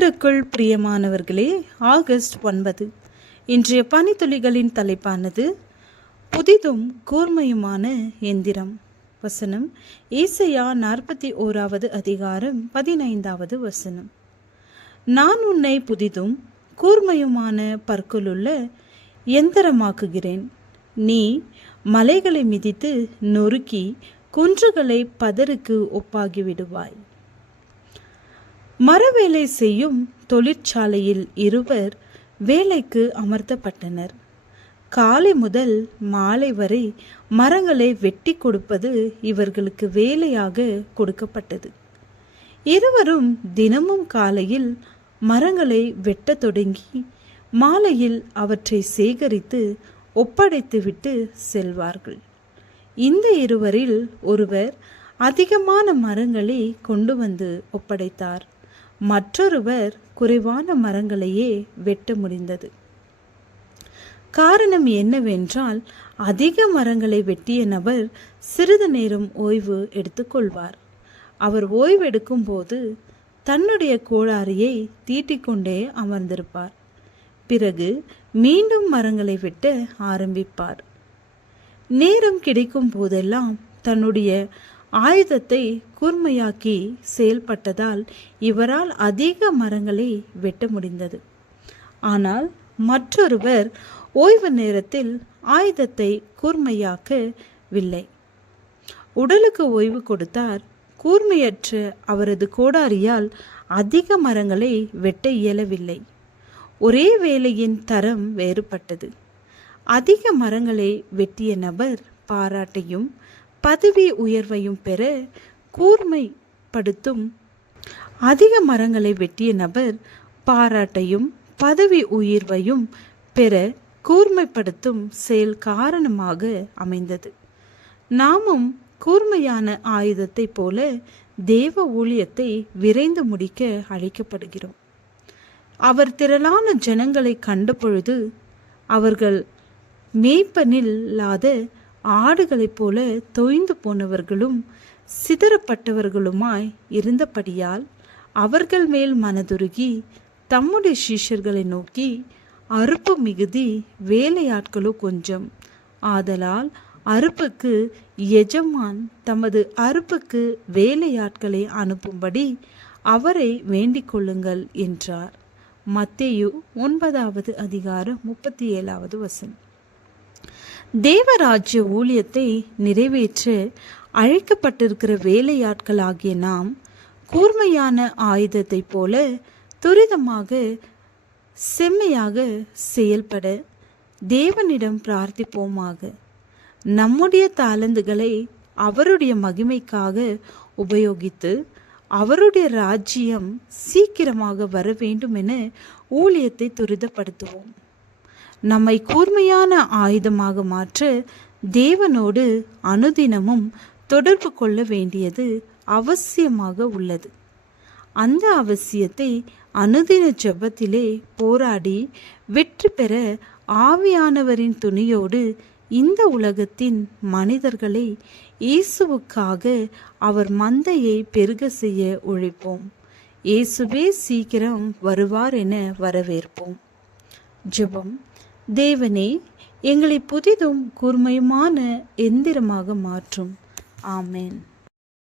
கர்த்தருக்குள் பிரியமானவர்களே, ஆகஸ்ட் 9 இன்றைய பனித்துளிகளின் தலைப்பானது புதிதும் கூர்மையுமான எந்திரம். வசனம் ஏசாயா 41வது அதிகாரம் 15வது வசனம். நான் உன்னை புதிதும் கூர்மையுமான பற்களுள்ள எந்திரமாக்குகிறேன். நீ மலைகளை மிதித்து நொறுக்கி குன்றுகளை பதருக்கு ஒப்பாகிவிடுவாய். மரவேலை செய்யும் தொழிற்சாலையில் இருவர் வேலைக்கு அமர்த்தப்பட்டனர். காலை முதல் மாலை வரை மரங்களை வெட்டி கொடுப்பது இவர்களுக்கு வேலையாக கொடுக்கப்பட்டது. இருவரும் தினமும் காலையில் மரங்களை வெட்டத் தொடங்கி மாலையில் அவற்றை சேகரித்து ஒப்படைத்துவிட்டு செல்வார்கள். இந்த இருவரில் ஒருவர் அதிகமான மரங்களை கொண்டு வந்து ஒப்படைத்தார். மற்றொருவர் குறைவான மரங்களையே வெட்ட முடிந்தது. காரணம் என்னவென்றால், அதிக மரங்களை வெட்டிய நபர் சிறிது நேரம் ஓய்வு எடுத்துக்கொள்வார். அவர் ஓய்வெடுக்கும் போது தன்னுடைய கோடாரியை தீட்டிக்கொண்டே அமர்ந்திருப்பார். பிறகு மீண்டும் மரங்களை வெட்ட ஆரம்பிப்பார். நேரம் கிடைக்கும் போதெல்லாம் தன்னுடைய ஆயுதத்தை கூர்மையாக்கி செயல்பட்டதால் இவரால் அதிக மரங்களை வெட்ட முடிந்தது. ஆனால் மற்றொருவர் ஓய்வு நேரத்தில் ஆயுதத்தை கூர்மையாக்கவில்லை. உடலுக்கு ஓய்வு கொடுத்தார். கூர்மையற்ற அவரது கோடாரியால் அதிக மரங்களை வெட்ட இயலவில்லை. ஒரே வேலையின் தரம் வேறுபட்டது. அதிக மரங்களை வெட்டிய நபர் பாராட்டையும் பதவி உயர்வையும் பெற கூர்மைப்படுத்தும். அதிக மரங்களை வெட்டிய நபர் பாராட்டையும் பதவி உயர்வையும் பெற கூர்மைப்படுத்தும் செயல் காரணமாக அமைந்தது. நாமும் கூர்மையான ஆயுதத்தை போல தேவ ஊழியத்தை விரைந்து முடிக்க அழைக்கப்படுகிறோம். அவர் திரளான ஜனங்களை கண்டபொழுது அவர்கள் மேய்ப்பனில்லாத ஆடுகளைப் போல தொய்ந்து போனவர்களும் சிதறப்பட்டவர்களுமாய் இருந்தபடியால் அவர்கள் மேல் மனதுருகி தம்முடைய சீஷர்களை நோக்கி, அறுப்பு மிகுதி, வேலையாட்களோ கொஞ்சம். ஆதலால் அறுப்புக்கு எஜமான் தமது அறுப்புக்கு வேலையாட்களை அனுப்பும்படி அவரை வேண்டிக் கொள்ளுங்கள் என்றார். மத்தேயு 9வது அதிகாரம் 37வது வசனம். தேவராஜ்ய ஊழியத்தை நிறைவேற்ற அழைக்கப்பட்டிருக்கிற வேலையாட்களாகிய நாம் கூர்மையான ஆயுதத்தை போல துரிதமாக செம்மையாக செயல்பட தேவனிடம் பிரார்த்திப்போமாக. நம்முடைய தாளந்துகளை அவருடைய மகிமைக்காக உபயோகித்து அவருடைய ராஜ்யம் சீக்கிரமாக வர வேண்டும் என ஊழியத்தை துரிதப்படுத்துவோம். நம்மை கூர்மையான ஆயுதமாக மாற்ற தேவனோடு அனுதினமும் தொடர்பு கொள்ள வேண்டியது அவசியமாக உள்ளது. அந்த அவசியத்தை அனுதின ஜெபத்திலே போராடி வெற்றி பெற ஆவியானவரின் துணையோடு இந்த உலகத்தின் மனிதர்களை இயேசுவுக்காக அவர் மந்தையை பெருக செய்ய உழைப்போம். இயேசுவே சீக்கிரம் வருவார் என வரவேற்போம். ஜெபம். தேவனே, எங்களை புதிதும் கூர்மையுமான எந்திரமாக மாற்றும். ஆமென்.